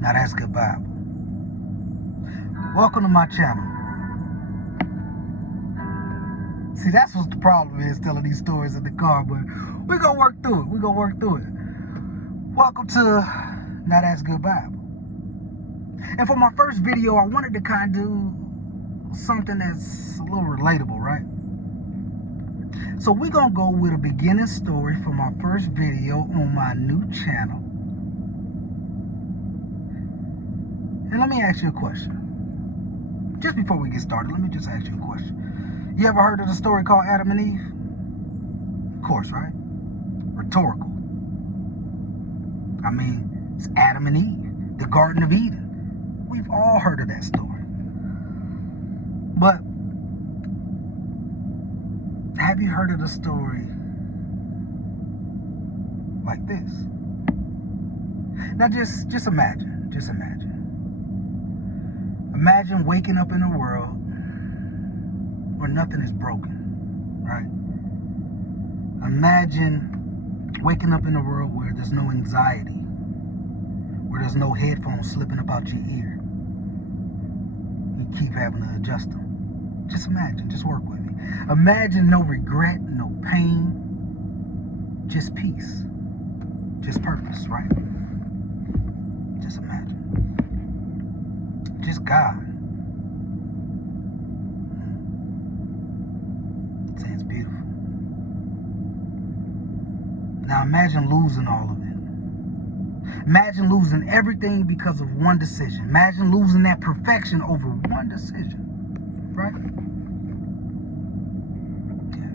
Now that's good Bible. Welcome to my channel. See, that's what the problem is, telling these stories in the car, but we're going to work through it. Welcome to Now That's Good Bible. And for my first video, I wanted to kind of do something that's a little relatable, right? So we're going to go with a beginning story for my first video on my new channel. And let me ask you a question. Just before we get started, let me just ask you a question. You ever heard of the story called Adam and Eve? Of course, right? Rhetorical. I mean, it's Adam and Eve, the Garden of Eden. We've all heard of that story. But have you heard of the story like this? Now just imagine. Imagine waking up in a world where nothing is broken, right? Imagine waking up in a world where there's no anxiety, where there's no headphones slipping up out your ear. You keep having to adjust them. Just imagine, just work with me. Imagine no regret, no pain, just peace, just purpose, right? Just imagine. Just God. Sounds beautiful. Now imagine losing all of it. Imagine losing everything because of one decision. Imagine losing that perfection over one decision. Right? Yeah.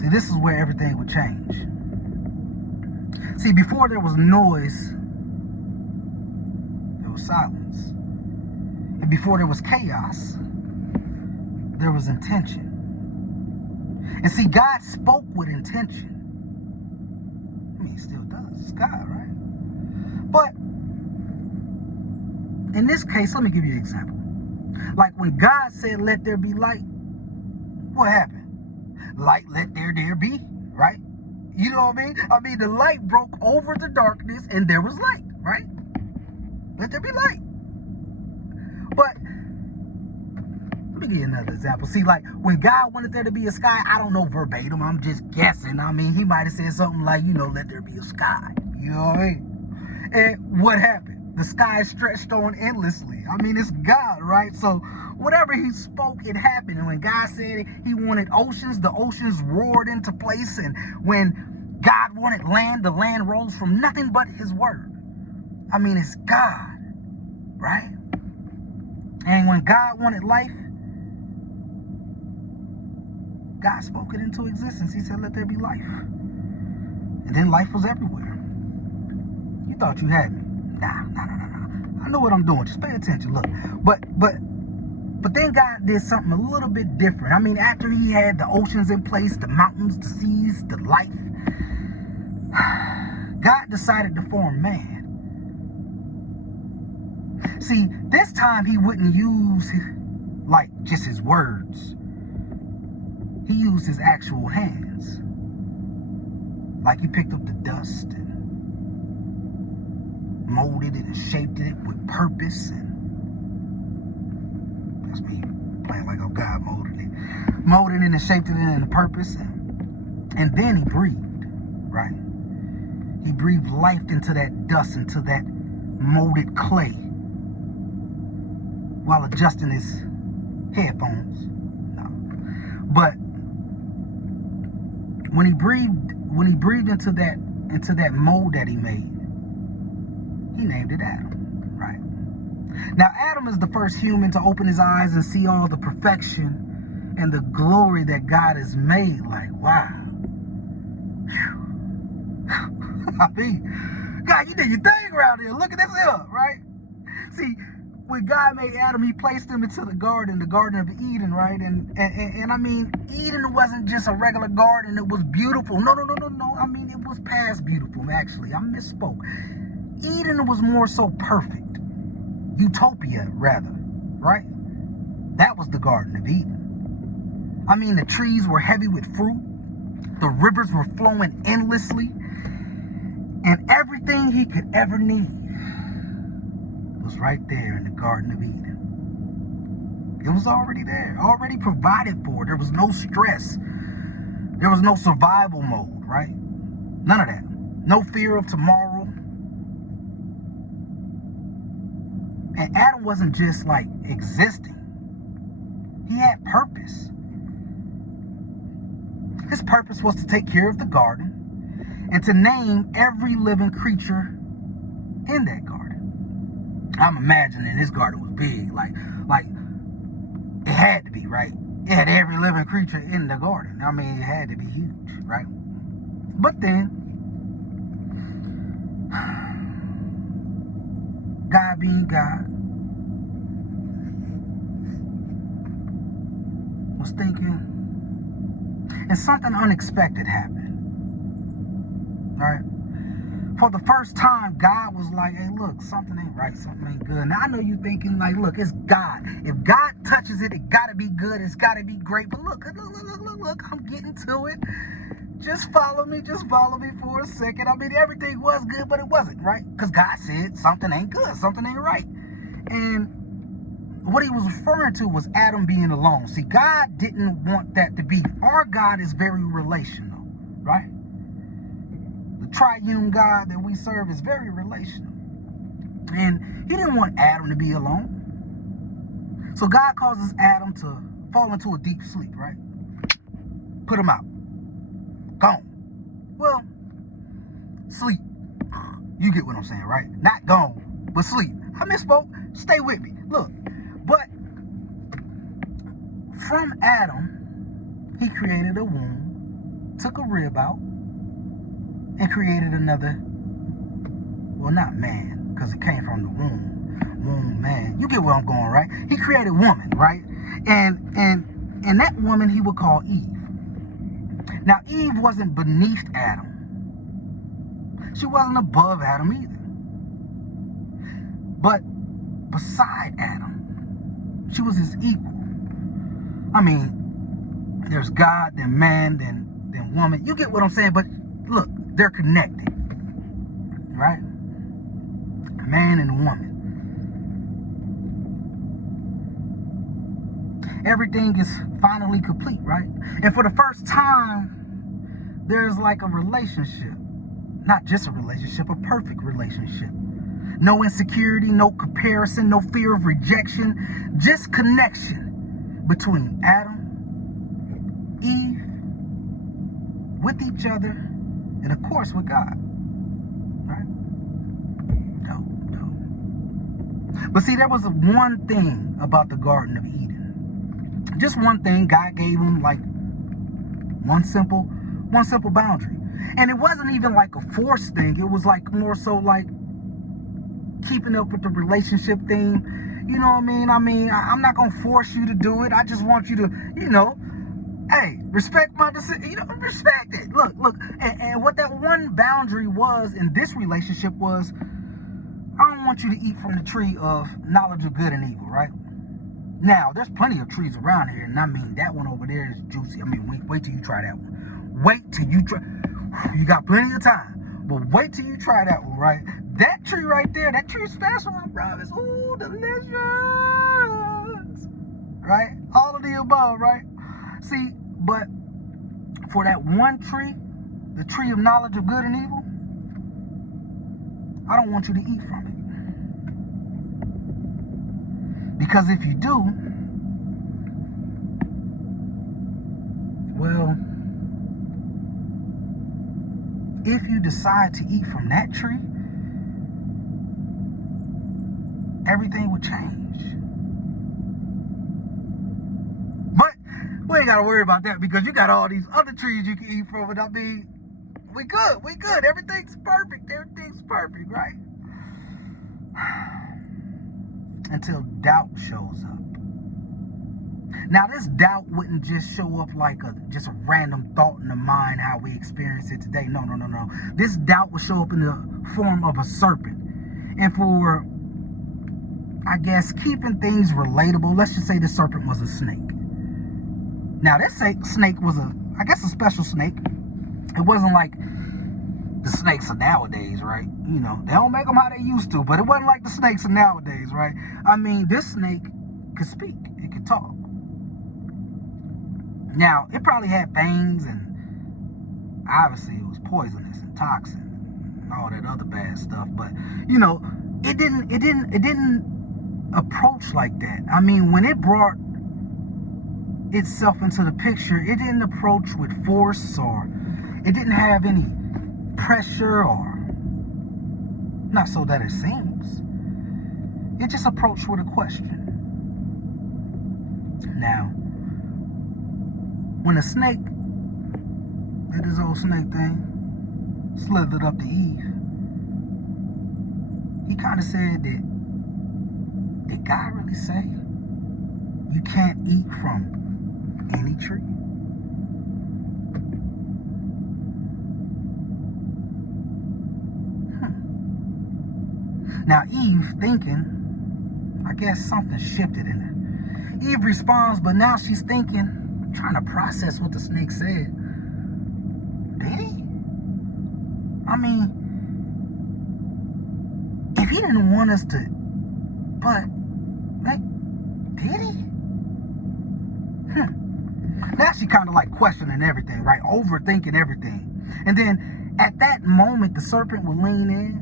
See, this is where everything would change. See, before there was noise, there was silence. And before there was chaos, there was intention. And see, God spoke with intention. I mean, he still does. It's God, right? But in this case, let me give you an example. Like when God said, let there be light, what happened? Light, let there be, right? You know what I mean? I mean, the light broke over the darkness and there was light, right? Let there be light. But let me give you another example. See, like when God wanted there to be a sky, I don't know verbatim, I'm just guessing. I mean, he might have said something like, let there be a sky. You know what I mean? And what happened? The sky stretched on endlessly. I mean, it's God, right? So whatever he spoke, it happened. And when God said he wanted oceans, the oceans roared into place. And when God wanted land, the land rose from nothing but his word. I mean, it's God, right? And when God wanted life, God spoke it into existence. He said, let there be life. And then life was everywhere. You thought you had me. Nah. I know what I'm doing. Just pay attention. Look. But then God did something a little bit different. I mean, after he had the oceans in place, the mountains, the seas, the life, God decided to form man. See, this time he wouldn't use like just his words. He used his actual hands. Like he picked up the dust and molded it and shaped it with purpose. And that's me playing like God molded it. Molded it and shaped it in a purpose. And then he breathed, right? He breathed life into that dust, into that molded clay, while adjusting his headphones. No. But when he breathed into that mold that he made, he named it Adam, right? Now, Adam is the first human to open his eyes and see all the perfection and the glory that God has made. Like, wow. I mean, God, you did your thing around here. Look at this here, right? See, when God made Adam, he placed him into the Garden of Eden, right? And I mean, Eden wasn't just a regular garden. It was beautiful. No. I mean, it was past beautiful, actually. I misspoke. Eden was more so perfect. Utopia, rather, right? That was the Garden of Eden. I mean, the trees were heavy with fruit. The rivers were flowing endlessly. And everything he could ever need was right there in the Garden of Eden. It was already there, already provided for. There was no stress. There was no survival mode, right? None of that. No fear of tomorrow. And Adam wasn't just like existing. He had purpose. His purpose was to take care of the garden and to name every living creature in that garden. I'm imagining this garden was big, like it had to be, right? It had every living creature in the garden. I mean, it had to be huge, right? But then, God being God, was thinking, and something unexpected happened, right? For the first time, God was like, hey, look, something ain't right, something ain't good. Now, I know you thinking, like, look, it's God. If God touches it, it got to be good, it's got to be great. But look, I'm getting to it. Just follow me for a second. I mean, everything was good, but it wasn't, right? Because God said something ain't good, something ain't right. And what he was referring to was Adam being alone. See, God didn't want that to be. Our God is very relational, right? The triune God that we serve is very relational. And he didn't want Adam to be alone. So God causes Adam to fall into a deep sleep, right? Put him out. Gone. Well, sleep. You get what I'm saying, right? Not gone, but sleep. I misspoke. Stay with me. Look, but from Adam, he created a womb, took a rib out, and created another, well, not man, because it came from the womb man. You get where I'm going, right? He created woman, right? And that woman he would call Eve. Now, Eve wasn't beneath Adam. She wasn't above Adam either. But beside Adam, she was his equal. I mean, there's God, then man, then woman. You get what I'm saying? But look, they're connected, right? Man and woman. Everything is finally complete, right? And for the first time, there's like a relationship. Not just a relationship, a perfect relationship. No insecurity, no comparison, no fear of rejection, just connection between Adam, Eve, with each other, and of course with God. Right? No. But see, there was one thing about the Garden of Eden. Just one thing. God gave him like one simple boundary. And it wasn't even like a forced thing. It was like more so like keeping up with the relationship thing. You know what I mean? I'm not going to force you to do it. I just want you to, hey, respect my decision. Respect it. Look. And what that one boundary was in this relationship was, I don't want you to eat from the tree of knowledge of good and evil, right? Now, there's plenty of trees around here, and I mean, that one over there is juicy. I mean, wait till you try that one. Wait till you try. You got plenty of time, but wait till you try that one, right? That tree right there, that tree special, I promise. Ooh, delicious. Right? All of the above, right? See, but for that one tree, the tree of knowledge of good and evil, I don't want you to eat from it. Because if you do, well, if you decide to eat from that tree, everything would change. But we ain't got to worry about that because you got all these other trees you can eat from. And I mean, we good. Everything's perfect, right? Until doubt shows up. Now, this doubt wouldn't just show up like just a random thought in the mind, how we experience it today. No. This doubt would show up in the form of a serpent. And for, I guess, keeping things relatable, let's just say the serpent was a snake. Now, this snake was a special snake. It wasn't like the snakes of nowadays, right? You know, they don't make them how they used to, but it wasn't like the snakes of nowadays, right? I mean, this snake could speak. It could talk. Now, it probably had fangs, and obviously it was poisonous and toxic and all that other bad stuff, but, you know, it didn't approach like that. I mean, when it brought itself into the picture, it didn't approach with force, or it didn't have any pressure, or not so that it seems. It just approached with a question. Now, when the snake did his old snake thing, slithered up to Eve, he kind of said that, did God really say you can't eat from any tree? Now Eve thinking, I guess something shifted in her. Eve responds, but now she's thinking, trying to process what the snake said. Did he? I mean, if he didn't want us to, but, like, did he? Now she kind of like questioning everything, right? Overthinking everything. And then at that moment, the serpent would lean in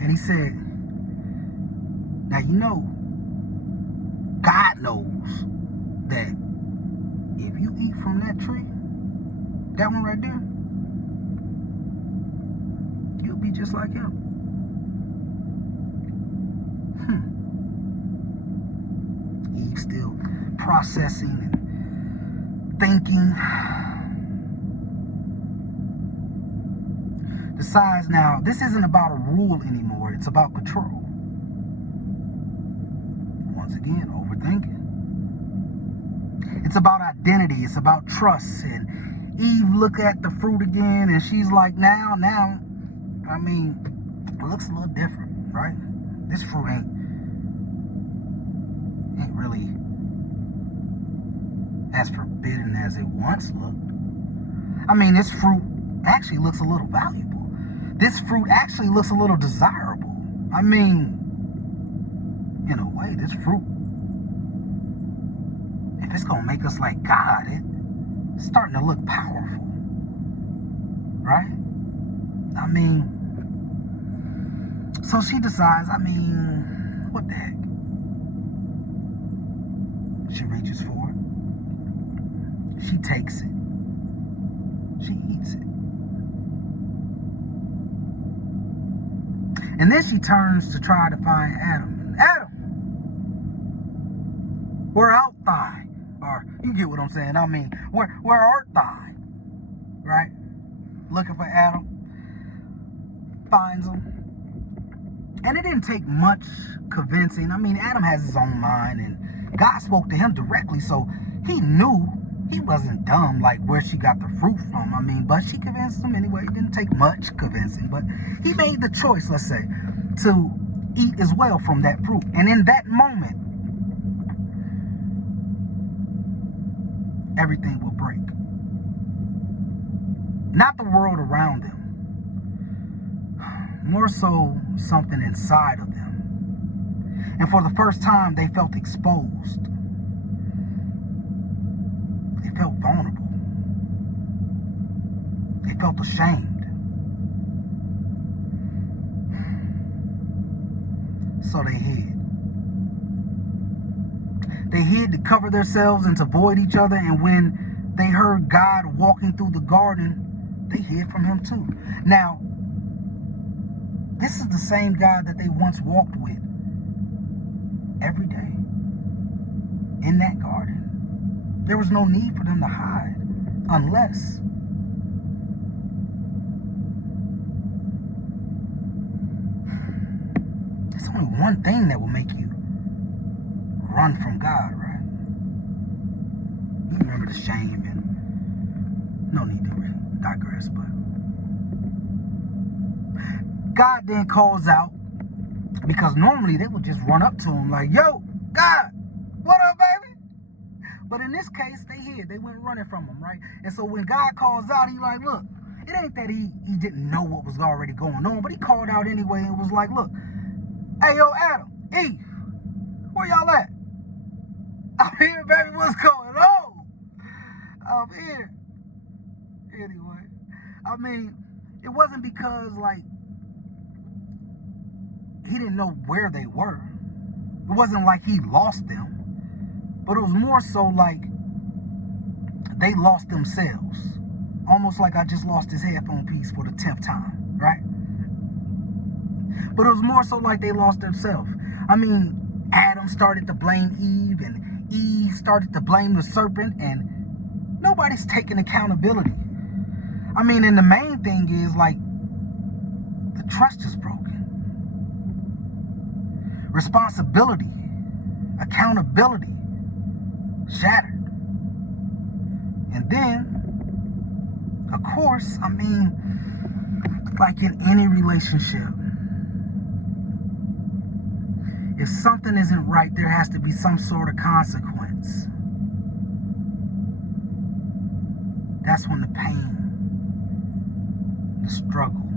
and he said, now you know, God knows that if you eat from that tree, that one right there, you'll be just like him. Eve still processing and thinking. Decides now, this isn't about a rule anymore. It's about control. Once again, overthinking. It's about identity. It's about trust. And Eve look at the fruit again, and she's like, now, I mean, it looks a little different, right? This fruit ain't really as forbidden as it once looked. I mean, this fruit actually looks a little valuable. This fruit actually looks a little desirable. I mean, in a way, this fruit, if it's gonna make us like God, it's starting to look powerful, right? I mean, so she decides, I mean, what the heck? She reaches for it. She takes it. She eats it. And then she turns to try to find Adam. Adam, where art thou? Or, you get what I'm saying. I mean, where art thou? Right? Looking for Adam. Finds him. And it didn't take much convincing. I mean, Adam has his own mind, and God spoke to him directly, so he knew he wasn't dumb, like where she got the fruit from. I mean, but she convinced him anyway. It didn't take much convincing, but he made the choice, let's say, to eat as well from that fruit. And in that moment, everything will break. Not the world around them, more so something inside of them. And for the first time, they felt exposed. They felt vulnerable. They felt ashamed. So they hid. They hid to cover themselves and to avoid each other. And when they heard God walking through the garden, they hid from him too. Now, this is the same God that they once walked with every day in that garden. There was no need for them to hide unless there's only one thing that will make you run from God, right? You remember the shame, and no need to digress, but God then calls out, because normally they would just run up to him like, yo, God, what up, baby? But in this case, they hid. They went running from him, right? And so when God calls out, he's like, look, It ain't that he didn't know what was already going on, but he called out anyway and was like, look, hey, yo, Adam, Eve, where y'all at? I'm here, baby, what's going on? I'm here. Anyway, I mean, it wasn't because, like, he didn't know where they were. It wasn't like he lost them. But it was more so like they lost themselves. Almost like I just lost his headphone piece for the 10th time, right? But it was more so like they lost themselves. I mean, Adam started to blame Eve, and Eve started to blame the serpent, and nobody's taking accountability. I mean, and the main thing is, like, the trust is broken. Responsibility, accountability, shattered. And then, of course, I mean, like in any relationship, if something isn't right, there has to be some sort of consequence. That's when the pain, the struggle,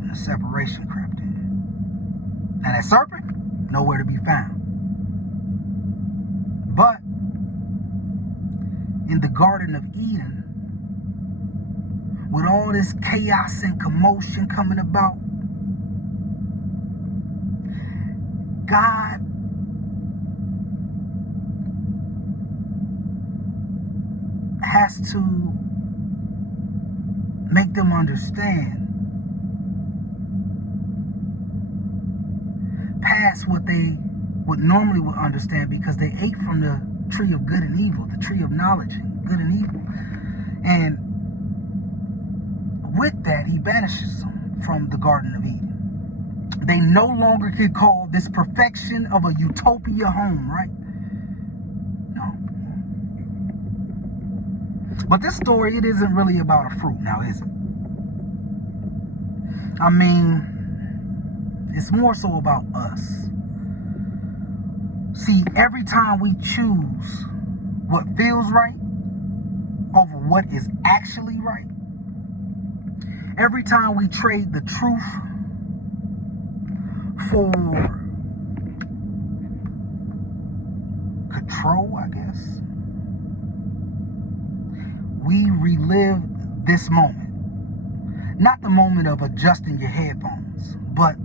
and the separation crept in. Now that serpent, nowhere to be found. But in the Garden of Eden, with all this chaos and commotion coming about, God has to make them understand past what they would normally would understand, because they ate from the tree of good and evil, the tree of knowledge, good and evil. And with that, he banishes them from the Garden of Eden. They no longer could call this perfection of a utopia home, right? No. But this story, it isn't really about a fruit now, is it? I mean, it's more so about us. See, every time we choose what feels right over what is actually right, every time we trade the truth for control, I guess, we relive this moment. Not the moment of adjusting your headphones, but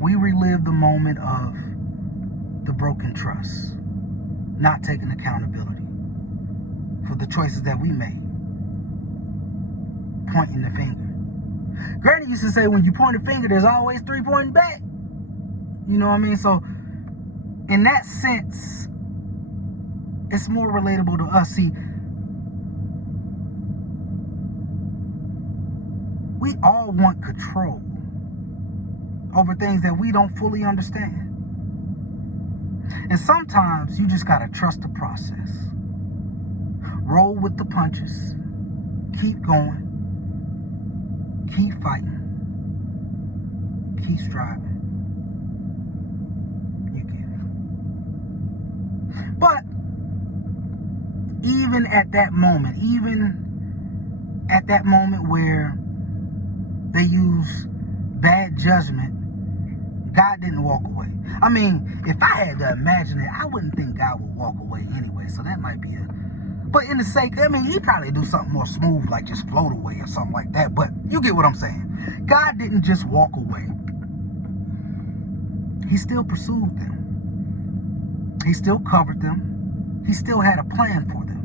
we relive the moment of the broken trust, not taking accountability for the choices that we made, pointing the finger. Granny used to say, when you point a finger, there's always 3 pointing back. You know what I mean? So, in that sense, it's more relatable to us. See, we all want control over things that we don't fully understand. And sometimes you just gotta trust the process. Roll with the punches. Keep going. Keep fighting. Keep striving. You get it. But even at that moment where they use bad judgment, God didn't walk away. I mean, if I had to imagine it, I wouldn't think God would walk away anyway. So that might be but in the sake, I mean, he'd probably do something more smooth, like just float away or something like that. But you get what I'm saying. God didn't just walk away. He still pursued them. He still covered them. He still had a plan for them.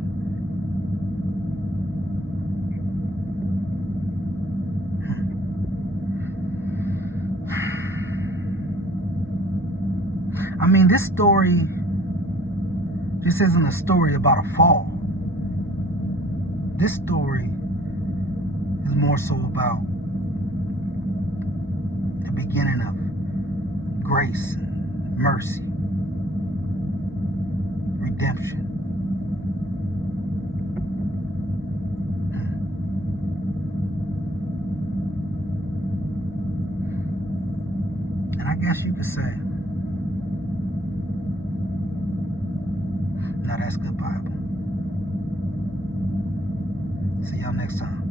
I mean, this story, this isn't a story about a fall. This story is more so about the beginning of grace, mercy, redemption. And I guess you could say, now that's good Bible. See y'all next time.